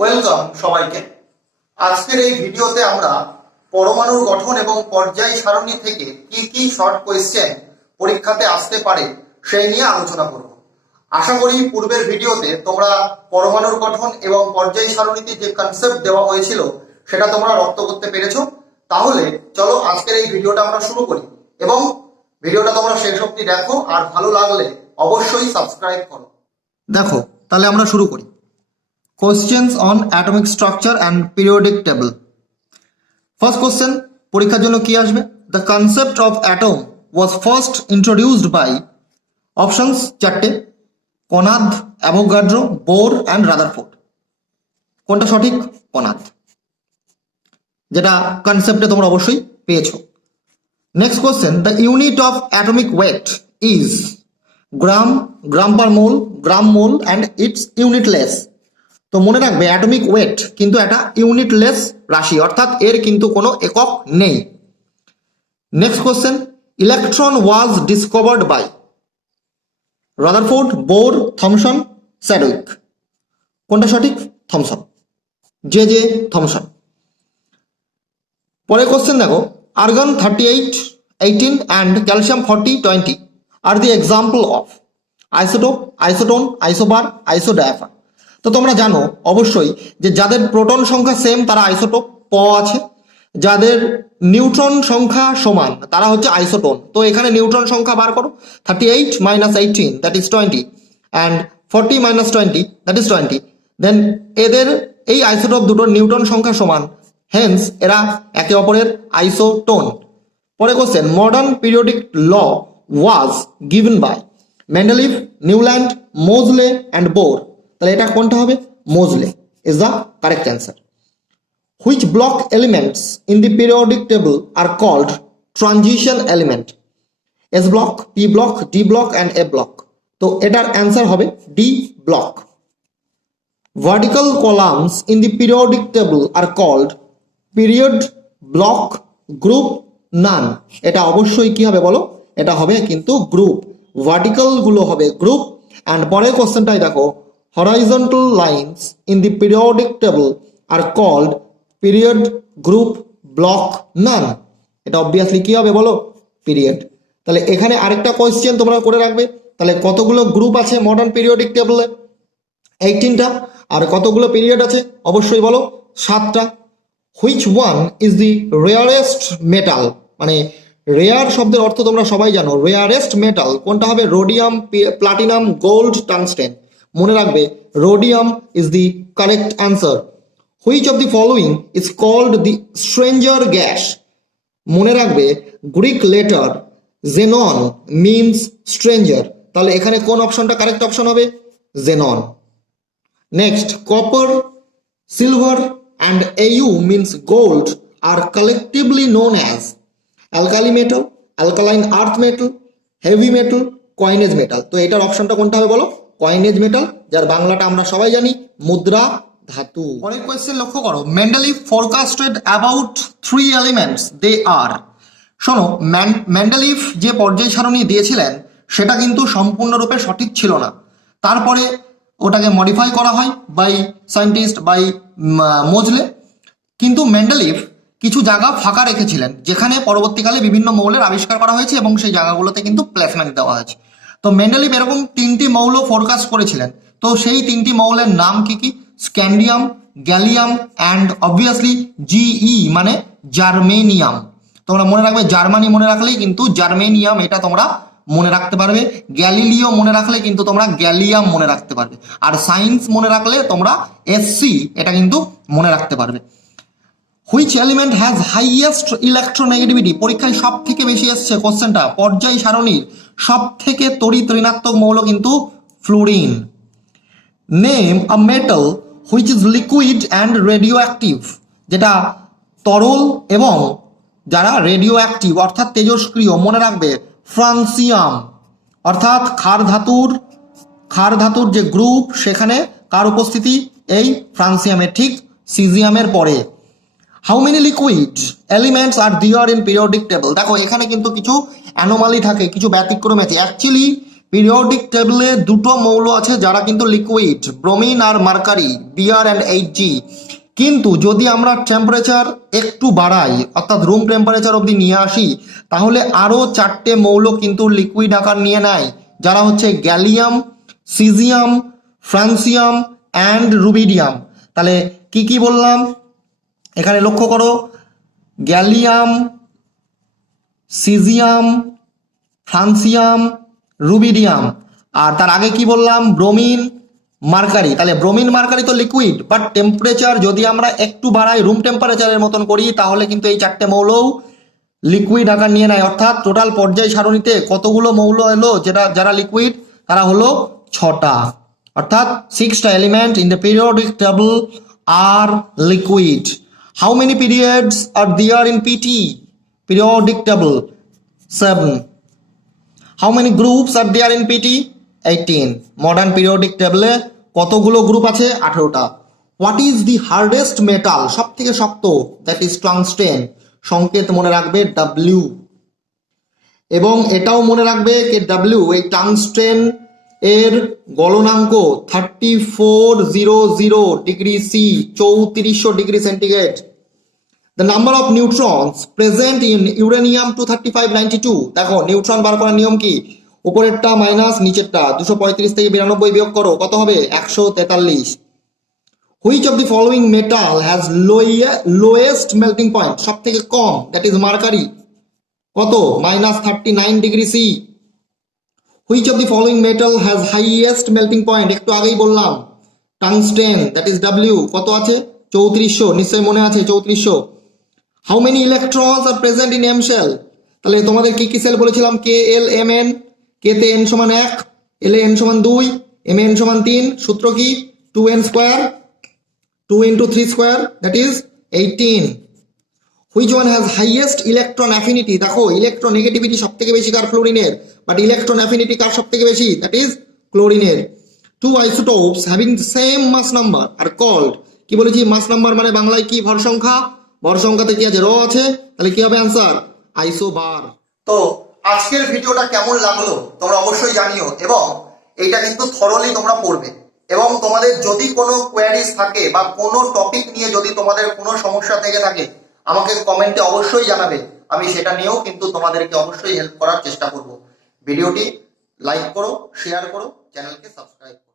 Welcome সবাইকে। আজকের এই ভিডিওতে আমরা পরমাণুর গঠন এবং পর্যায় সারণী থেকে কি কি শর্ট কোয়েশ্চেন পরীক্ষাতে আসতে পারে সেই নিয়ে আলোচনা করব। আশা করি পূর্বের ভিডিওতে তোমরা পরমাণুর গঠন এবং পর্যায় সারণীতে যে কনসেপ্ট দেওয়া হয়েছিল সেটা তোমরা রপ্ত করতে পেরেছো। তাহলে চলো আজকের এই ভিডিওটা আমরা শুরু করি এবং ভিডিওটা তোমরা শেষ অবধি দেখো, আর ভালো লাগলে অবশ্যই সাবস্ক্রাইব করো। দেখো তাহলে আমরা শুরু করি। Questions on atomic structure and periodic table. First question, পরীক্ষার জন্য কি আসবে? The concept of atom was first introduced by options চারটে: Kanad, Avogadro, Bohr and Rutherford. কোনটা সঠিক? কনাদ, যেটা কনসেপ্টে তোমরা অবশ্যই পেয়েছো। Next question, the unit of atomic weight is gram, gram per mole, gram mole and it's unitless. তো মনে রাখবে অ্যাটমিক ওয়েট কিন্তু একটা ইউনিটলেস রাশি, অর্থাৎ এর কিন্তু কোনো একক নেই। Next question, electron was discovered by Rutherford, Bohr, Thomson, Chadwick. কোনটা সঠিক? Thomson, J J Thomson. পরের কোশ্চেন দেখো, আর্গন 38, 18 অ্যান্ড ক্যালসিয়াম 40, 20 আর the example of isotope, isotone, isobar, isodiaphere. তো তোমরা জানো অবশ্যই যে যাদের প্রোটন সংখ্যা সেম তারা আইসোটোপ প আছে, যাদের নিউট্রন সংখ্যা সমান তারা হচ্ছে আইসোটোন। তো এখানে নিউট্রন সংখ্যা বার করো, 38 - 18 that is 20 and 40 - 20 that is 20। দেন এদের এই আইসোটোপ দুটোর নিউট্রন সংখ্যা সমান, হেন্স এরা একে অপরের আইসোটোন। পরে question, modern periodic law was given by Mendeleev, Newland, Moseley and Bohr. তাহলে এটা কোনটা হবে? Moseley is the correct answer. Which block elements in the periodic table are called transition element? S block, P block, D block and A block. তো এটার answer হবে D block. Vertical columns in the periodic table are called period, block, group, none. এটা অবশ্যই কি হবে বলো? এটা হবে কিন্তু গ্রুপ। ভার্টিক্যাল গুলো হবে গ্রুপ। অ্যান্ড পরের কোশ্চেনটাই দেখো, horizontal lines in the periodic table are called period, group, block, none. এটা অবভিয়াসলি কি হবে বলো? পিরিয়ড। তাহলে এখানে আরেকটা কোয়েশ্চেন তোমরা করে রাখবে, তাহলে কতগুলো গ্রুপ আছে মডার্ন পিরিয়ডিক টেবলে? 18টা। আর কতগুলো পিরিয়ড আছে? অবশ্যই বলো 7টা। Which one is the rarest metal? মানে রেয়ার শব্দের অর্থ তোমরা সবাই জানো, রেয়ারেস্ট মেটাল কোনটা হবে? Rhodium, platinum, gold, tungsten. মনে রাখবে rhodium is the correct answer. Which of the following is called the stranger gas? মনে রাখবে Greek letter xenon means stranger. তাহলে এখানে কোন অপশনটা কারেক্ট অপশন হবে? Xenon. Next, copper, silver and Au means gold are collectively known as alkali metal, alkaline earth metal, heavy metal, coinage metal. তো এটার অপশনটা কোনটা হবে বলো? কয়েনেজ মেটাল, যার বাংলাটা আমরা সবাই জানি মুদ্রা ধাতু। পরের কোয়েশ্চেন লক্ষ্য করো, মেন্ডেলিভ ফোরকাস্টেড অ্যাবাউট 3 এলিমেন্টস দে আর। শোনো, মেন্ডেলিভ যে পর্যায় সারণী দিয়েছিলেন সেটা কিন্তু সম্পূর্ণরূপে সঠিক ছিল না। তারপরে ওটাকে মডিফাই করা হয় বাই সায়েন্টিস্ট, বাই মোজলে। কিন্তু মেন্ডেলিভ কিছু জায়গা ফাঁকা রেখেছিলেন যেখানে পরবর্তীকালে বিভিন্ন মৌলের আবিষ্কার করা হয়েছে এবং সেই জায়গাগুলোতে কিন্তু প্লেসমেন্ট দেওয়া হয়েছে। তো মেন্ডেলিভ এরকম 3টি মৌল ফোরকাস্ট করেছিলেন। তো সেই 3টি মৌলের নাম কি কি? Scandium, gallium and obviously GE মানে জার্মেনিয়াম। তোমরা মনে রাখবে, জার্মানি মনে রাখলেই কিন্তু জার্মেনিয়াম এটা তোমরা মনে রাখতে পারবে। গ্যালিলিও মনে রাখলে কিন্তু তোমরা গ্যালিয়াম মনে রাখতে পারবে। আর সায়েন্স মনে রাখলে তোমরা এসসি এটা কিন্তু মনে রাখতে পারবে। Which element has highest electronegativity? পরীক্ষায় সব থেকে বেশি এসছে কোশ্চেনটা। পর্যায় সারণীর সব থেকে তড়িৎ ঋণাত্মক মৌল কিন্তু fluorine. Name a metal which is liquid and radio active. যেটা তরল এবং যারা রেডিও অ্যাক্টিভ অর্থাৎ তেজস্ক্রিয়। মনে রাখবে ফ্রান্সিয়াম, অর্থাৎ ক্ষার ধাতুর যে গ্রুপ সেখানে কার উপস্থিতি? এই ফ্রান্সিয়ামের, ঠিক সিজিয়ামের পরে। How many liquid elements are there in periodic table? দেখো এখানে কিন্তু কিছু অ্যানোমালি থাকে, কিছু ব্যতিক্রম আছে। অ্যাকচুয়ালি পিরিয়ডিক টেবিলে দুটো মৌল আছে যারা কিন্তু লিকুইড, ব্রোমিন আর মার্কারি, Br অ্যান্ড Hg। কিন্তু যদি আমরা টেম্পারেচার একটু বাড়াই অর্থাৎ রুম টেম্পারেচার অবধি নিয়ে আসি, তাহলে আরও চারটে মৌল কিন্তু লিকুইড আকার নিয়ে নেয়, যারা হচ্ছে gallium, caesium, francium and rubidium. তাহলে কি কি বললাম এখানে লক্ষ্য করো, গ্যালিয়াম, সিজিয়াম, ফ্রান্সিয়াম, রুবিডিয়াম। আর তার আগে কি বললাম, ব্রোমিন, মার্কারি। তাহলে ব্রোমিন মার্কারি তো লিকুইড, বাট টেম্পারেচার যদি আমরা একটু বাড়াই রুম টেম্পারেচারের মতন করি, তাহলে কিন্তু এই চারটে মৌলও লিকুইড আকার নিয়ে নেয়। অর্থাৎ টোটাল পর্যায় সারণীতে কতগুলো মৌল এলো যারা লিকুইড, তারা হলো 6টা। অর্থাৎ 6টা element in the periodic table are liquid. How many periods are there in PT periodic table? 7. How many groups are there in PT? 18. Modern periodic table কতগুলো গ্রুপ আছে? 18টা। What is the hardest metal? সব থেকে শক্ত? That is tungsten. সংকেত মনে রাখবে W, এবং এটাও মনে রাখবে যে W, এই টাংস্টেন এর গলনাঙ্ক 3400 degree C, 3400 degree centigrade. The number of neutrons present in uranium 23592, দেখো নিউট্রন বার করার নিয়ম কি, উপরেরটা মাইনাস নিচেরটা, 235 থেকে 92 বিয়োগ করো, কত হবে? 143। Which of the following metal has lowest melting point? সব থেকে কম, that is mercury, কত? Minus 39 degree C. Which of the following metal has highest melting point? একটু আগেই বললাম, টাংস্টেন, that is W, কত আছে? 3400, নিশ্চয়ই মনে আছে 3400। How many electrons are present in M shell? তাহলে তোমাদের কি কি সেল বলেছিলাম, Kl Mn, K তে n সমান 1, L n সমান 2, Mn সমান 3, সূত্র কি? 2n square, 2 into 3 square, that is 18. Which one has highest electron affinity? দেখো ইলেকট্রোনেগেটিভিটি সব থেকে বেশি কার? ফ্লোরিনের। বাট ইলেকট্রন অ্যাফিনিটি কার সব থেকে বেশি? দ্যাট ইজ ক্লোরিনের। Two isotopes having the same mass number are called, কি বলেছি? মাস নাম্বার মানে বাংলায় কি? ভর সংখ্যা। ভর সংখ্যাতে কি আছে? রো আছে, তাহলে কি হবে অ্যান্সার? আইসোবার। তো আজকের ভিডিওটা কেমন লাগলো তোমরা অবশ্যই জানিও, এবং এইটা কিন্তু থরলি তোমরা পড়বে, এবং তোমাদের যদি কোনো কোয়ারিজ থাকে বা কোনো টপিক নিয়ে যদি তোমাদের কোনো সমস্যা থেকে থাকে, আমাকে কমেন্টে অবশ্যই জানাবে, আমি সেটা নিয়েও কিন্তু তোমাদেরকে অবশ্যই হেল্প করার চেষ্টা করব। ভিডিওটি লাইক করো, শেয়ার করো, চ্যানেলকে সাবস্ক্রাইব করো।